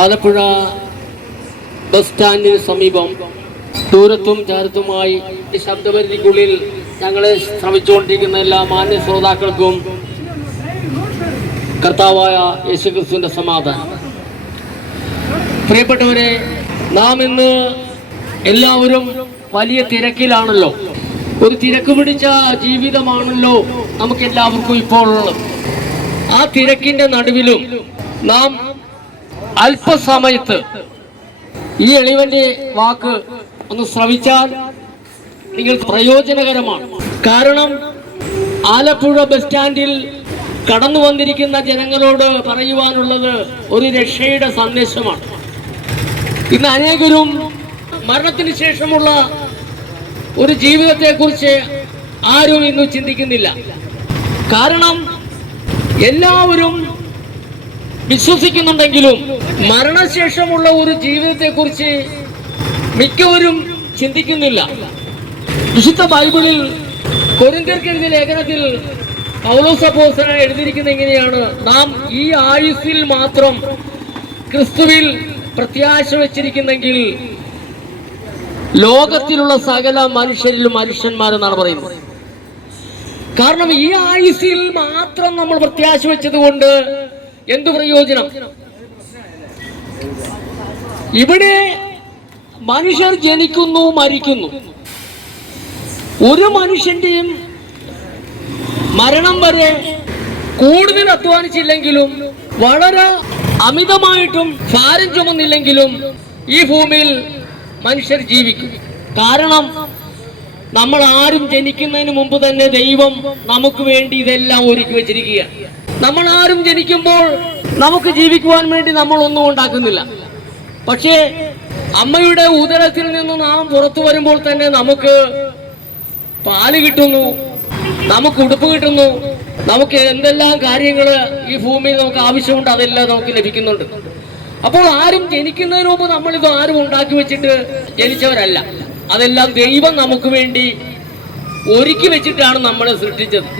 Alappuzha bus സ്റ്റാൻഡിന് സമീപം ദൂരത്തും ചാരത്തുമായി ശബ്ദപരിധിക്കുള്ളിൽ ഞങ്ങളെ ശ്രമിച്ചുകൊണ്ടിരിക്കുന്ന എല്ലാ മാന്യ ശ്രോതാക്കൾക്കും കർത്താവായ യേശുക്രിസ്തുവിന്റെ സമാധാനം. പ്രിയപ്പെട്ടവരെ നാം ഇന്ന് എല്ലാവരും വലിയ തിരക്കിലാണല്ലോ. ഒരു തിരക്ക് പിടിച്ച ജീവിതമാണല്ലോ നമുക്ക് എല്ലാവർക്കും ഇപ്പോൾ ഉള്ളത്. ആ തിരക്കിന്റെ നടുവിലും നാം അല്പസമയത്ത് ഈ എളിവന്റെ വാക്ക് ഒന്ന് ശ്രവിച്ചാൽ നിങ്ങൾ പ്രയോജനകരമാണ്. കാരണം ആലപ്പുഴ ബസ് സ്റ്റാൻഡിൽ കടന്നു വന്നിരിക്കുന്ന ജനങ്ങളോട് പറയുവാനുള്ളത് ഒരു രക്ഷയുടെ സന്ദേശമാണ്. ഇന്ന് അനേകരും മരണത്തിന് ശേഷമുള്ള ഒരു ജീവിതത്തെക്കുറിച്ച് ആരും ഇന്ന് ചിന്തിക്കുന്നില്ല. കാരണം എല്ലാവരും വിശ്വസിക്കുന്നുണ്ടെങ്കിലും മരണശേഷമുള്ള ഒരു ജീവിതത്തെക്കുറിച്ച് മിക്കവരും ചിന്തിക്കുന്നില്ല. വിശുദ്ധ ബൈബിളിൽ കൊരിന്ത്യർക്കെഴുതിയ ലേഖനത്തിൽ പൗലോസപ്പോസന എഴുതിയിരിക്കുന്ന എങ്ങനെയാണ് നാം ഈ ആയുസ്സിൽ മാത്രം ക്രിസ്തുവിൽ പ്രത്യാശ വെച്ചിരിക്കുന്നെങ്കിൽ ലോകത്തിലുള്ള സകല മനുഷ്യരിലും മനുഷ്യന്മാരെന്നാണ് പറയുന്നത്. കാരണം ഈ ആയുസ്സിൽ മാത്രം നമ്മൾ പ്രത്യാശ വെച്ചത് കൊണ്ട് എന്തു പ്രയോജനം? ഇവിടെ മനുഷ്യർ ജനിക്കുന്നു മരിക്കുന്നു. ഒരു മനുഷ്യന്റെയും മരണം വരെ കൂടുതൽ അധ്വാനിച്ചില്ലെങ്കിലും വളരെ അമിതമായിട്ടും ഭാരം ചുമന്നില്ലെങ്കിലും ഈ ഭൂമിയിൽ മനുഷ്യർ ജീവിക്കും. കാരണം നമ്മൾ ആരും ജനിക്കുന്നതിന് മുമ്പ് തന്നെ ദൈവം നമുക്ക് വേണ്ടി ഇതെല്ലാം ഒരുക്കി വെച്ചിരിക്കുക നമ്മൾ ആരും ജനിക്കുമ്പോൾ നമുക്ക് ജീവിക്കുവാൻ വേണ്ടി നമ്മൾ ഒന്നും ഉണ്ടാക്കുന്നില്ല. പക്ഷേ അമ്മയുടെ ഉദരത്തിൽ നിന്ന് നാം പുറത്തു വരുമ്പോൾ തന്നെ നമുക്ക് പാൽ കിട്ടുന്നു നമുക്ക് ഉടുപ്പ് കിട്ടുന്നു നമുക്ക് എന്തെല്ലാം കാര്യങ്ങൾ ഈ ഭൂമിയിൽ നമുക്ക് ആവശ്യമുണ്ട് അതെല്ലാം നമുക്ക് ലഭിക്കുന്നുണ്ട്. അപ്പോൾ ആരും ജനിക്കുന്നതിന് മുമ്പ് നമ്മളിത് ആരും ഉണ്ടാക്കി വെച്ചിട്ട് ജനിച്ചവരല്ല. അതെല്ലാം ദൈവം നമുക്ക് വേണ്ടി ഒരുക്കി വെച്ചിട്ടാണ് നമ്മളെ സൃഷ്ടിച്ചത്.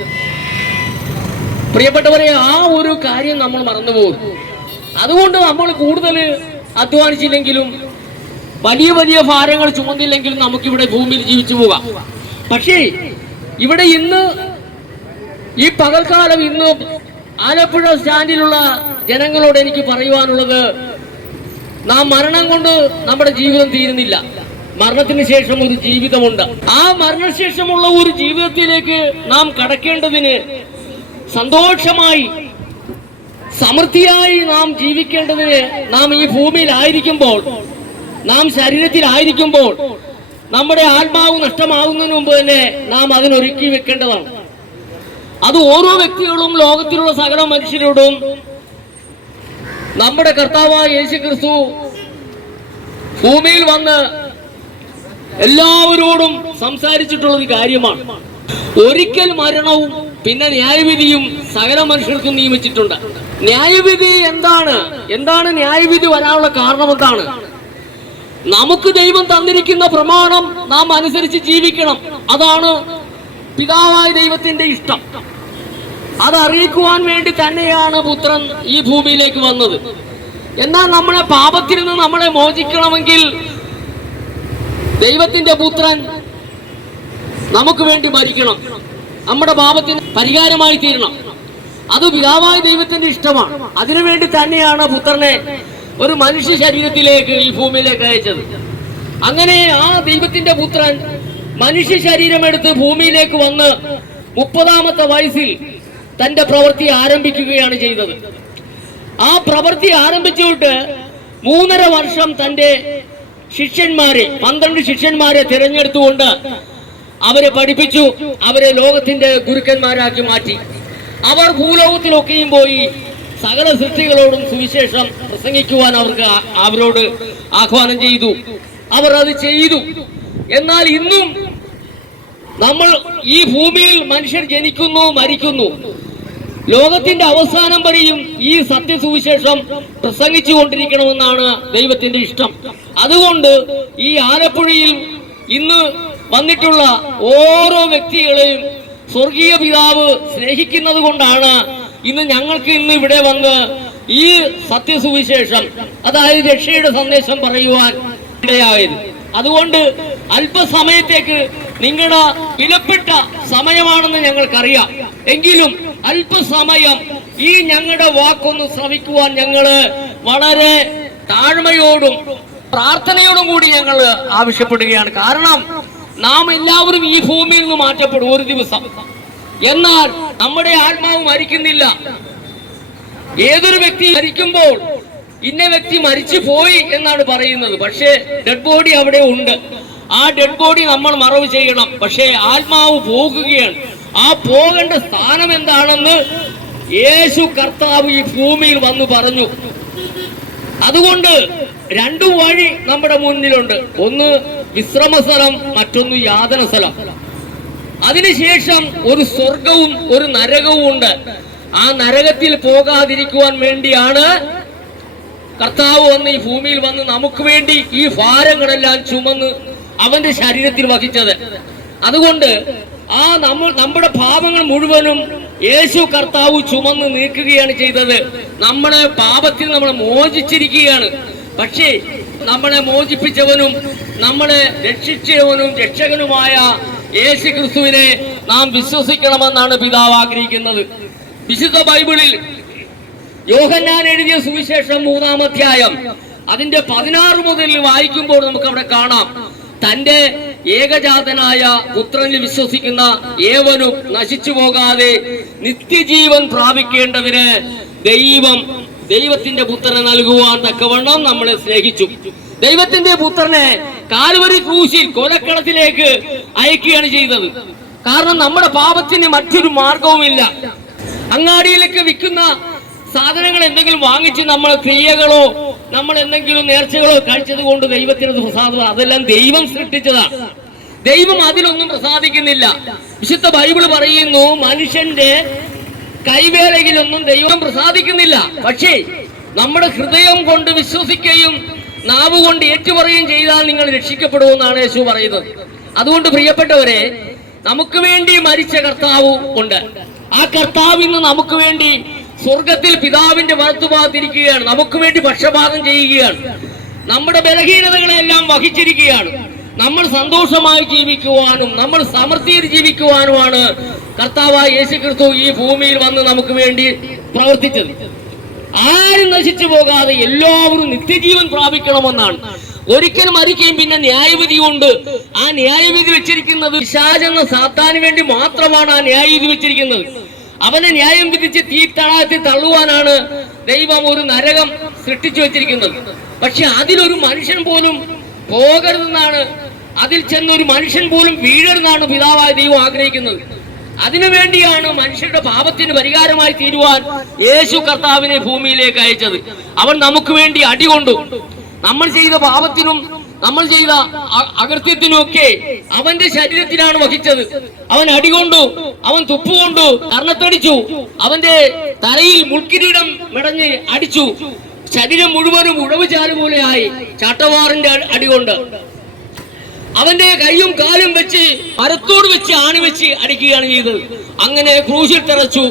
പ്രിയപ്പെട്ടവരെ ആ ഒരു കാര്യം നമ്മൾ മറന്നുപോകും. അതുകൊണ്ട് നമ്മൾ കൂടുതൽ അധ്വാനിച്ചില്ലെങ്കിലും വലിയ വലിയ ഭാരങ്ങൾ ചുമന്നില്ലെങ്കിലും നമുക്കിവിടെ ഭൂമിയിൽ ജീവിച്ചു പോകാം. പക്ഷേ ഇവിടെ ഇന്ന് ഈ പകൽക്കാലം ഇന്ന് ആലപ്പുഴ സ്റ്റാൻഡിലുള്ള ജനങ്ങളോട് എനിക്ക് പറയുവാനുള്ളത് നാം മരണം കൊണ്ട് നമ്മുടെ ജീവിതം തീരുന്നില്ല. മരണത്തിന് ശേഷം ഒരു ജീവിതമുണ്ട്. ആ മരണശേഷമുള്ള ഒരു ജീവിതത്തിലേക്ക് നാം കടക്കേണ്ടതിന് സന്തോഷമായി സമൃദ്ധിയായി നാം ജീവിക്കേണ്ടതിന് നാം ഈ ഭൂമിയിലായിരിക്കുമ്പോൾ നാം ശരീരത്തിലായിരിക്കുമ്പോൾ നമ്മുടെ ആത്മാവ് നഷ്ടമാകുന്നതിന് മുമ്പ് തന്നെ നാം അതിനൊരുക്കി വെക്കേണ്ടതാണ്. അത് ഓരോ വ്യക്തികളും ലോകത്തിലുള്ള സകല മനുഷ്യരോടും നമ്മുടെ കർത്താവായ യേശു ക്രിസ്തു ഭൂമിയിൽ വന്ന് എല്ലാവരോടും സംസാരിച്ചിട്ടുള്ള ഒരു കാര്യമാണ്. ഒരിക്കൽ മരണവും പിന്നെ ന്യായവിധിയും സകല മനുഷ്യർക്കും നിയമിച്ചിട്ടുണ്ട്. ന്യായവിധി എന്താണ്? എന്താണ് ന്യായവിധി വരാനുള്ള കാരണം എന്താണ്? നമുക്ക് ദൈവം തന്നിരിക്കുന്ന പ്രമാണം നാം അനുസരിച്ച് ജീവിക്കണം. അതാണ് പിതാവായ ദൈവത്തിന്റെ ഇഷ്ടം. അത് അറിയിക്കുവാൻ വേണ്ടി തന്നെയാണ് പുത്രൻ ഈ ഭൂമിയിലേക്ക് വന്നത്. എന്നാൽ നമ്മളെ പാപത്തിൽ നിന്ന് നമ്മളെ മോചിക്കണമെങ്കിൽ ദൈവത്തിന്റെ പുത്രൻ നമുക്ക് വേണ്ടി മരിക്കണം. നമ്മുടെ പാപത്തിന് പരിഹാരമായി തീരണം. അത് പിതാവായ ദൈവത്തിന്റെ ഇഷ്ടമാണ്. അതിനുവേണ്ടി തന്നെയാണ് പുത്രനെ ഒരു മനുഷ്യ ശരീരത്തിലേക്ക് ഈ ഭൂമിയിലേക്ക് അയച്ചത്. അങ്ങനെ ആ ദൈവത്തിന്റെ പുത്രൻ മനുഷ്യ ശരീരമെടുത്ത് ഭൂമിയിലേക്ക് വന്ന് മുപ്പതാമത്തെ വയസ്സിൽ തന്റെ പ്രവൃത്തി ആരംഭിക്കുകയാണ് ചെയ്തത്. ആ പ്രവൃത്തി ആരംഭിച്ചുകൊണ്ട് മൂന്നര വർഷം തന്റെ ശിഷ്യന്മാരെ പന്ത്രണ്ട് ശിഷ്യന്മാരെ തിരഞ്ഞെടുത്തുകൊണ്ട് അവരെ പഠിപ്പിച്ചു അവരെ ലോകത്തിന്റെ ഗുരുക്കന്മാരാക്കി മാറ്റി. അവർ ഭൂലോകത്തിലൊക്കെയും പോയി സകല സൃഷ്ടികളോടും സുവിശേഷം പ്രസംഗിക്കുവാൻ അവർക്ക് അവരോട് ആഹ്വാനം ചെയ്തു. അവർ അത് ചെയ്തു. എന്നാൽ ഇന്നും നമ്മൾ ഈ ഭൂമിയിൽ മനുഷ്യർ ജനിക്കുന്നു മരിക്കുന്നു. ലോകത്തിന്റെ അവസാനം വരെയും ഈ സത്യസുവിശേഷം പ്രസംഗിച്ചു കൊണ്ടിരിക്കണമെന്നാണ് ദൈവത്തിന്റെ ഇഷ്ടം. അതുകൊണ്ട് ഈ ആലപ്പുഴയിൽ ഇന്ന് വന്നിട്ടുള്ള ഓരോ വ്യക്തികളെയും സ്വർഗീയ പിതാവ് സ്നേഹിക്കുന്നത് കൊണ്ടാണ് ഇന്ന് ഞങ്ങൾക്ക് ഇന്ന് ഇവിടെ വന്ന് ഈ സത്യസുവിശേഷം അതായത് രക്ഷയുടെ സന്ദേശം പറയുവാൻ ഇടയായത്. അതുകൊണ്ട് അല്പസമയത്തേക്ക് നിങ്ങളുടെ വിലപ്പെട്ട സമയമാണെന്ന് ഞങ്ങൾക്കറിയാം. എങ്കിലും അല്പസമയം ഈ ഞങ്ങളുടെ വാക്കൊന്ന് ശ്രവിക്കുവാൻ ഞങ്ങൾ വളരെ താഴ്മയോടും പ്രാർത്ഥനയോടും കൂടി ഞങ്ങൾ ആവശ്യപ്പെടുകയാണ്. കാരണം നാം എല്ലാവരും ഈ ഭൂമിയിൽ നിന്ന് മാറ്റപ്പെടും ഒരു ദിവസം. എന്നാൽ നമ്മുടെ ആത്മാവ് മരിക്കുന്നില്ല. ഏതൊരു വ്യക്തി മരിക്കുമ്പോൾ ഇന്ന വ്യക്തി മരിച്ചു പോയി എന്നാണ് പറയുന്നത്. പക്ഷേ ഡെഡ് ബോഡി അവിടെ ഉണ്ട്. ആ ഡെഡ് ബോഡി നമ്മൾ മറവ് ചെയ്യണം. പക്ഷേ ആത്മാവ് പോകുകയാണ്. ആ പോകേണ്ട സ്ഥാനം എന്താണെന്ന് യേശു കർത്താവ് ഈ ഭൂമിയിൽ വന്നു പറഞ്ഞു. അതുകൊണ്ട് രണ്ടു വഴി നമ്മുടെ മുന്നിലുണ്ട്. ഒന്ന് വിശ്രമസ്ഥലം മറ്റൊന്ന് യാതന സ്ഥലം അതിനുശേഷം ഒരു സ്വർഗവും ഒരു നരകവും ഉണ്ട്. ആ നരകത്തിൽ പോകാതിരിക്കുവാൻ വേണ്ടിയാണ് കർത്താവ് വന്ന് ഈ ഭൂമിയിൽ വന്ന് നമുക്ക് വേണ്ടി ഈ ഭാരങ്ങളെല്ലാം ചുമന്ന് അവന്റെ ശരീരത്തിൽ വഹിച്ചത്. അതുകൊണ്ട് ആ നമ്മൾ നമ്മുടെ പാപങ്ങൾ മുഴുവനും യേശു കർത്താവ് ചുമന്ന് നീക്കുകയാണ് ചെയ്തത്. നമ്മുടെ പാപത്തിൽ നമ്മൾ മോചിച്ചിരിക്കുകയാണ്. പക്ഷേ നമ്മളെ മോചിപ്പിച്ചവനും നമ്മളെ രക്ഷിച്ചവനും രക്ഷകനുമായ യേശു ക്രിസ്തുവിനെ നാം വിശ്വസിക്കണമെന്നാണ് പിതാവ് ആഗ്രഹിക്കുന്നത്. വിശുദ്ധ ബൈബിളിൽ യോഹന്നാൻ എഴുതിയ സുവിശേഷം മൂന്നാം അധ്യായം അതിന്റെ പതിനാറ് മുതൽ വായിക്കുമ്പോൾ നമുക്ക് അവിടെ കാണാം. തന്റെ ഏകജാതനായ പുത്രനിൽ വിശ്വസിക്കുന്ന ഏവനും നശിച്ചു പോകാതെ നിത്യജീവൻ പ്രാപിക്കേണ്ടതിന് ദൈവം ദൈവത്തിന്റെ പുത്രനെ നൽകുവാൻ തക്കവണ്ണം നമ്മളെ സ്നേഹിച്ചു. ദൈവത്തിന്റെ പുത്രനെ കാൽവരി ക്രൂശിൽ കൊലക്കളത്തിലേക്ക് അയക്കുകയാണ് ചെയ്തത്. കാരണം നമ്മുടെ പാപത്തിന് മറ്റൊരു മാർഗവുമില്ല. അങ്ങാടിയിലേക്ക് വിൽക്കുന്ന സാധനങ്ങൾ എന്തെങ്കിലും വാങ്ങിച്ച് നമ്മൾ ക്രിയകളോ നമ്മൾ എന്തെങ്കിലും നേർച്ചകളോ കഴിച്ചത് കൊണ്ട് ദൈവത്തിന് പ്രസാദം അതെല്ലാം ദൈവം സൃഷ്ടിച്ചതാണ്. ദൈവം അതിലൊന്നും പ്രസാദിക്കുന്നില്ല. വിശുദ്ധ ബൈബിൾ പറയുന്നു മനുഷ്യന്റെ കൈവേലയിലൊന്നും ദൈവം പ്രസാദിക്കുന്നില്ല. പക്ഷേ നമ്മുടെ ഹൃദയം കൊണ്ട് വിശ്വസിക്കുകയും നാവ് കൊണ്ട് ഏറ്റുപറയുകയും ചെയ്താൽ നിങ്ങൾ രക്ഷിക്കപ്പെടുമെന്നാണ് യേശു പറയുന്നത്. അതുകൊണ്ട് പ്രിയപ്പെട്ടവരെ നമുക്ക് വേണ്ടി മരിച്ച കർത്താവ് ഉണ്ട്. ആ കർത്താവ് ഇന്ന് നമുക്ക് വേണ്ടി സ്വർഗത്തിൽ പിതാവിന്റെ വലത്തുഭാഗത്തിരിക്കുകയാണ്. നമുക്ക് വേണ്ടി പക്ഷപാതം ചെയ്യുകയാണ്. നമ്മുടെ ബലഹീനതകളെല്ലാം വഹിച്ചിരിക്കുകയാണ്. നമ്മൾ സന്തോഷമായി ജീവിക്കുവാനും നമ്മൾ സമൃദ്ധിയിൽ ജീവിക്കുവാനുമാണ് കർത്താവായ യേശു ക്രിസ്തു ഈ ഭൂമിയിൽ വന്ന് നമുക്ക് വേണ്ടി പ്രവർത്തിച്ചത്. ആരും നശിച്ചു പോകാതെ എല്ലാവരും നിത്യജീവൻ പ്രാപിക്കണമെന്നാണ്. ഒരിക്കൽ മരിക്കുകയും പിന്നെ ന്യായവിധി കൊണ്ട് ആ ന്യായവിധി വെച്ചിരിക്കുന്നത് വിശാചെന്ന സാത്താന് വേണ്ടി മാത്രമാണ് ആ ന്യായവിധി വെച്ചിരിക്കുന്നത്. അവനെ ന്യായം വിധിച്ച് തീത്തടാകത്തിൽ തള്ളുവാനാണ് ദൈവം ഒരു നരകം സൃഷ്ടിച്ചു വെച്ചിരിക്കുന്നത്. പക്ഷെ അതിലൊരു മനുഷ്യൻ പോലും പോകരുതെന്നാണ് അതിൽ ചെന്നൊരു മനുഷ്യൻ പോലും വീഴരുതെന്നാണ് പിതാവായ ദൈവം ആഗ്രഹിക്കുന്നത്. അതിനുവേണ്ടിയാണ് മനുഷ്യരുടെ പാപത്തിന് പരിഹാരമായി തീരുവാൻ യേശു കർത്താവിനെ ഭൂമിയിലേക്ക് അയച്ചത്. അവൻ നമുക്ക് വേണ്ടി അടികൊണ്ടു നമ്മൾ ചെയ്ത പാപത്തിനും നമ്മൾ ചെയ്ത അകൃത്യത്തിനുമൊക്കെ അവന്റെ ശരീരത്തിനാണ് വഹിച്ചത്. അവൻ അടികൊണ്ടു അവൻ തുപ്പുകൊണ്ടു കർണത്തടിച്ചു അവന്റെ തലയിൽ മുൾക്കിരീടം മെടഞ്ഞ് അടിച്ചു. ശരീരം മുഴുവനും ഉഴവ് ചാൽ പോലെയായി ചാട്ടവാറിന്റെ അടികൊണ്ട് അവന്റെ കൈയും കാലും വെച്ച് അരത്തോട് വെച്ച് ആണി വെച്ച് അടിക്കുകയാണ് ചെയ്തത്. അങ്ങനെ ക്രൂശിൽ തെറച്ചു.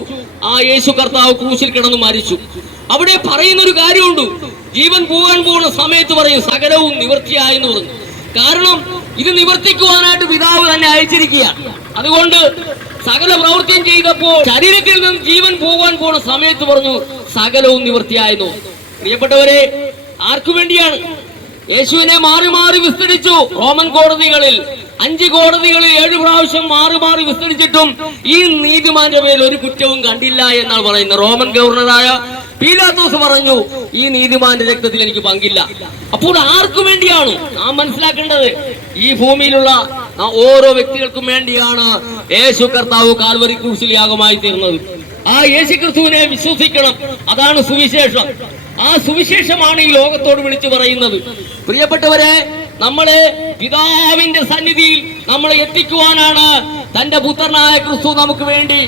ആ യേശു കർത്താവ് ക്രൂശിൽ കിടന്നു മരിച്ചു. അവിടെ പറയുന്ന ഒരു കാര്യമുണ്ട്. ജീവൻ പോകാൻ പോകുന്ന സമയത്ത് പറയും സകലവും നിവർത്തിയായെന്ന് പറഞ്ഞു. കാരണം ഇത് നിവർത്തിക്കുവാനായിട്ട് പിതാവ് തന്നെ അയച്ചിരിക്കുകയാണ്. അതുകൊണ്ട് സകല പ്രവൃത്തിയും ചെയ്തപ്പോൾ ശരീരത്തിൽ നിന്ന് ജീവൻ പോകാൻ പോകുന്ന സമയത്ത് പറഞ്ഞു സകലവും നിവൃത്തിയായെന്നു പ്രിയപ്പെട്ടവരെ ആർക്കു വേണ്ടിയാണ് യേശുവിനെ മാറി മാറി വിസ്തരിച്ചു. റോമൻ കോടതികളിൽ അഞ്ച് കോടതികളിൽ ഏഴ് പ്രാവശ്യം മാറി മാറി വിസ്തരിച്ചിട്ടും ഈ നീതിമാന്റെ പേരിൽ ഒരു കുറ്റവും കണ്ടില്ല എന്നാണ് പറയുന്നത്. റോമൻ ഗവർണറായ പീലാത്തോസ് പറഞ്ഞു ഈ നീതിമാന്റെ രക്തത്തിൽ എനിക്ക് പങ്കില്ല. അപ്പോൾ ആർക്കു വേണ്ടിയാണ്? നാം മനസ്സിലാക്കേണ്ടത് ഈ ഭൂമിയിലുള്ള ഓരോ വ്യക്തികൾക്കും വേണ്ടിയാണ് യേശു കർത്താവ് കാൽവരി ക്രൂശിൽ യാഗമായി തീർന്നത്. ആ യേശു ക്രിസ്തുവിനെ വിശ്വസിക്കണം. അതാണ് സുവിശേഷം. ആ സുവിശേഷമാണ് ഈ ലോകത്തോട് വിളിച്ചു പറയുന്നത്. പ്രിയപ്പെട്ടവരെ നമ്മളെ പിതാവിന്റെ സന്നിധിയിൽ നമ്മളെ എത്തിക്കുവാനാണ് തന്റെ പുത്രനായ ക്രിസ്തു നമുക്ക് വേണ്ടി.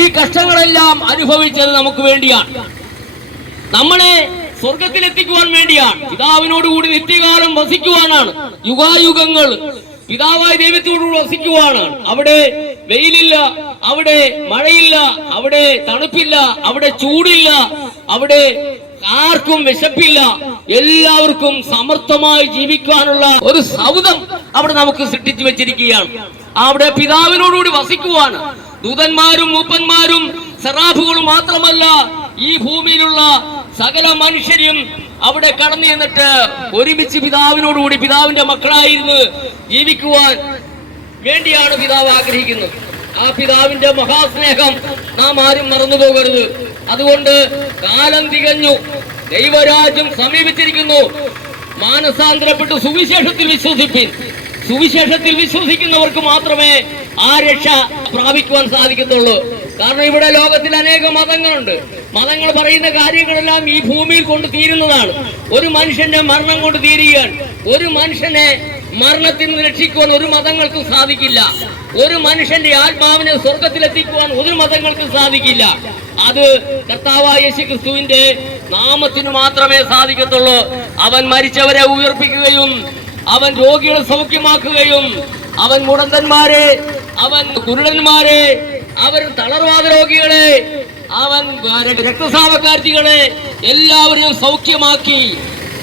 ഈ കഷ്ടങ്ങളെല്ലാം അനുഭവിച്ചത് നമുക്ക് വേണ്ടിയാണ്. നമ്മളെ സ്വർഗത്തിൽ എത്തിക്കുവാൻ വേണ്ടിയാണ്. പിതാവിനോടുകൂടി നിത്യകാലം വസിക്കുവാനാണ്. യുഗായുഗങ്ങൾ പിതാവായ ദൈവത്തോടുകൂടി വസിക്കുവാനാണ്. അവിടെ വെയിലില്ല അവിടെ മഴയില്ല അവിടെ തണുപ്പില്ല അവിടെ ചൂടില്ല അവിടെ ആർക്കും വിശപ്പില്ല. എല്ലാവർക്കും സമർത്ഥമായി ജീവിക്കാനുള്ള ഒരു സൗദം അവിടെ നമുക്ക് സൃഷ്ടിച്ചു വെച്ചിരിക്കുകയാണ്. അവിടെ പിതാവിനോടുകൂടി വസിക്കുവാണ്. ദൂതന്മാരും മൂപ്പന്മാരും സെറാഫുകളും മാത്രമല്ല ഈ ഭൂമിയിലുള്ള സകല മനുഷ്യരും അവിടെ കടന്നു ചെന്നിട്ട് ഒരുമിച്ച് പിതാവിനോടുകൂടി പിതാവിന്റെ മക്കളായിരുന്നു ജീവിക്കുവാൻ വേണ്ടിയാണ് പിതാവ് ആഗ്രഹിക്കുന്നത്. ആ പിതാവിന്റെ മഹാസ്നേഹം നാം ആരും മറന്നു പോകരുത് അതുകൊണ്ട് കാലം തികഞ്ഞു. ദൈവരാജ്യം സമീപിച്ചിരിക്കുന്നു. മാനസാന്തരപ്പെട്ട് സുവിശേഷത്തിൽ വിശ്വസിപ്പിൻ. സുവിശേഷത്തിൽ വിശ്വസിക്കുന്നവർക്ക് മാത്രമേ ആ രക്ഷ പ്രാപിക്കുവാൻ സാധിക്കത്തുള്ളൂ. കാരണം ഇവിടെ ലോകത്തിൽ അനേക മതങ്ങളുണ്ട്. മതങ്ങൾ പറയുന്ന കാര്യങ്ങളെല്ലാം ഈ ഭൂമിയിൽ കൊണ്ട് തീരുന്നതാണ്. ഒരു മനുഷ്യന്റെ മരണം കൊണ്ട് തീരുകയാണ്. ഒരു മനുഷ്യനെ മരണത്തിൽ നിന്ന് രക്ഷിക്കുവാൻ ഒരു മതങ്ങൾക്കും സാധിക്കില്ല. ഒരു മനുഷ്യന്റെ ആത്മാവിനെ സ്വർഗത്തിലെത്തിക്കുവാൻ ഒരു മതങ്ങൾക്കും സാധിക്കില്ല. അത് കർത്താവായ യേശു ക്രിസ്തുവിന്റെ നാമത്തിന് മാത്രമേ സാധിക്കത്തുള്ളൂ. അവൻ മരിച്ചവരെ ഉയർപ്പിക്കുകയും അവൻ രോഗികളെ സൗഖ്യമാക്കുകയും അവൻ മുടന്തന്മാരെ അവൻ കുരുടന്മാരെ അവൻ തളർവാദ രോഗികളെ അവൻ രക്തസാവക്കാർത്തികളെ എല്ലാവരെയും സൗഖ്യമാക്കി.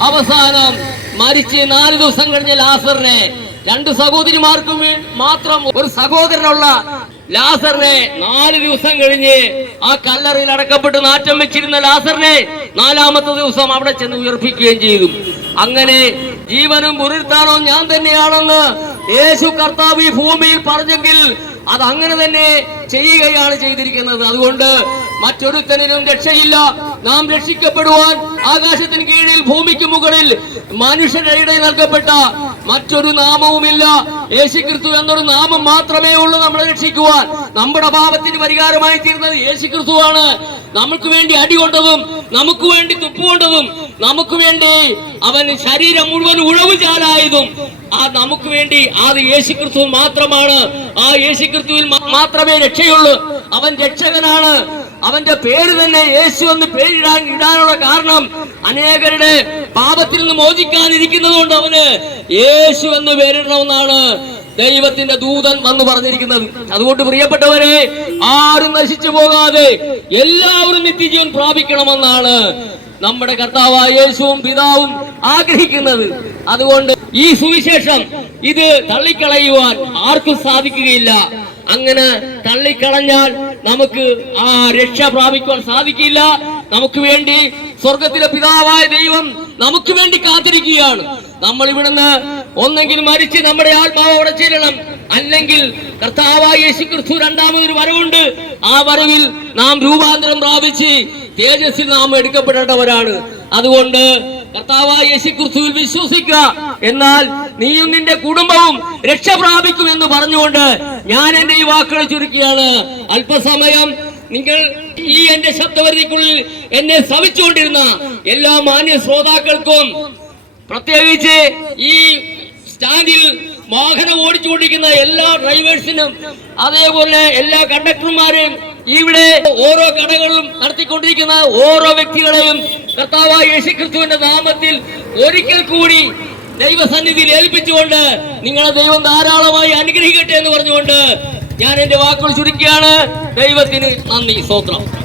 അവസാനം മരിച്ച് നാല് ദിവസം കഴിഞ്ഞ ലാസറിനെ രണ്ട് സഹോദരിമാർക്കും മാത്രം ഒരു സഹോദരനുള്ള ലാസറിനെ നാല് ദിവസം കഴിഞ്ഞ് ആ കല്ലറയിൽ അടക്കപ്പെട്ട് നാറ്റം വെച്ചിരുന്ന ലാസറിനെ നാലാമത്തെ ദിവസം അവിടെ ചെന്ന് ഉയർപ്പിക്കുകയും ചെയ്തു. അങ്ങനെ ജീവനും പുരുത്താനോ ഞാൻ തന്നെയാണെന്ന് യേശു കർത്താവ് ഈ ഭൂമിയിൽ പറഞ്ഞെങ്കിൽ അത് അങ്ങനെ തന്നെ ചെയ്യുകയാണ് ചെയ്തിരിക്കുന്നത്. അതുകൊണ്ട് മറ്റൊരുത്തനിലും രക്ഷയില്ല. നാം രക്ഷിക്കപ്പെടുവാൻ ആകാശത്തിന് കീഴിൽ ഭൂമിക്ക് മുകളിൽ മനുഷ്യരുടെ ഇടയിൽ നൽകപ്പെട്ട മറ്റൊരു നാമവുമില്ല. യേശുക്രിസ്തു എന്നൊരു നാമം മാത്രമേ ഉള്ളൂ നമ്മളെ രക്ഷിക്കുവാൻ. നമ്മുടെ പാപത്തിന് പരിഹാരമായി തീർന്നത് യേശുക്രിസ്തുവാണ്. നമുക്ക് വേണ്ടി അടി കൊണ്ടതും നമുക്ക് വേണ്ടി തുപ്പുകൊണ്ടതും നമുക്ക് വേണ്ടി അവൻ ശരീരം മുഴുവൻ ഉഴവ് ചാലായതും ആ നമുക്ക് വേണ്ടി അത് യേശുക്രിസ്തു മാത്രമാണ്. ആ യേശുക്രിസ്തുവിൽ ക്രിസ്തുവിൽ മാത്രമേ രക്ഷയുള്ളൂ. അവൻ രക്ഷകനാണ്. അവന്റെ പേര് തന്നെ യേശു എന്ന് പേരിടാൻ ഇടാനുള്ള കാരണം അനേകരുടെ പാപത്തിൽ നിന്ന് മോചിക്കാനിരിക്കുന്നത് കൊണ്ട് അവന് യേശു എന്ന് പേരിടണമെന്നാണ് ദൈവത്തിന്റെ ദൂതൻ വന്ന് പറഞ്ഞിരിക്കുന്നത്. അതുകൊണ്ട് പ്രിയപ്പെട്ടവരെ ആരും നശിച്ചു പോകാതെ എല്ലാവരും നിത്യജീവൻ പ്രാപിക്കണമെന്നാണ് നമ്മുടെ കർത്താവായ യേശുവും പിതാവും ആഗ്രഹിക്കുന്നത്. അതുകൊണ്ട് ഈ സുവിശേഷം ഇത് തള്ളിക്കളയുവാൻ ആർക്കും സാധിക്കുകയില്ല. അങ്ങനെ തള്ളിക്കളഞ്ഞാൽ നമുക്ക് ആ രക്ഷ പ്രാപിക്കുവാൻ സാധിക്കില്ല. നമുക്ക് വേണ്ടി സ്വർഗത്തിലെ പിതാവായ ദൈവം നമുക്ക് വേണ്ടി കാത്തിരിക്കുകയാണ്. നമ്മൾ ഇവിടുന്ന് ഒന്നെങ്കിൽ മരിച്ച് നമ്മുടെ ആത്മാവ് അവിടെ ചേരണം അല്ലെങ്കിൽ കർത്താവായ യേശു ക്രിസ്തു രണ്ടാമതൊരു വരവുണ്ട്. ആ വരവിൽ നാം രൂപാന്തരം പ്രാപിച്ച് തേജസ്സിൽ നാം എടുക്കപ്പെടേണ്ടവരാണ്. അതുകൊണ്ട് കർത്താവായ യേശു ക്രിസ്തുവിൽ വിശ്വസിക്കുക. എന്നാൽ നീയും നിന്റെ കുടുംബവും രക്ഷ പ്രാപിക്കും എന്ന് പറഞ്ഞുകൊണ്ട് ഞാൻ എന്റെ ഈ വാക്കുകൾ ചുരുക്കിയാണ്. അല്പസമയം നിങ്ങൾ ഈ എന്റെ ശബ്ദപരിധിക്കുള്ളിൽ എന്നെ ശ്രമിച്ചുകൊണ്ടിരുന്ന എല്ലാ മാന്യ ശ്രോതാക്കൾക്കും പ്രത്യേകിച്ച് ഈ സ്റ്റാൻഡിൽ വാഹനം ഓടിച്ചുകൊണ്ടിരിക്കുന്ന എല്ലാ ഡ്രൈവേഴ്സിനും അതേപോലെ എല്ലാ കണ്ടക്ടർമാരെയും ഇവിടെ ഓരോ കടകളിലും നടത്തിക്കൊണ്ടിരിക്കുന്ന ഓരോ വ്യക്തികളെയും കർത്താവായ യേശുക്രിസ്തുവിന്റെ നാമത്തിൽ ഒരിക്കൽ കൂടി ദൈവസന്നിധിയിൽ ഏൽപ്പിച്ചുകൊണ്ട് നിങ്ങളെ ദൈവം ധാരാളമായി അനുഗ്രഹിക്കട്ടെ എന്ന് പറഞ്ഞുകൊണ്ട് ഞാൻ എന്റെ വാക്കുകൾ ചുരുക്കിയാണ്. ദൈവത്തിന് നന്ദി. സ്തോത്രം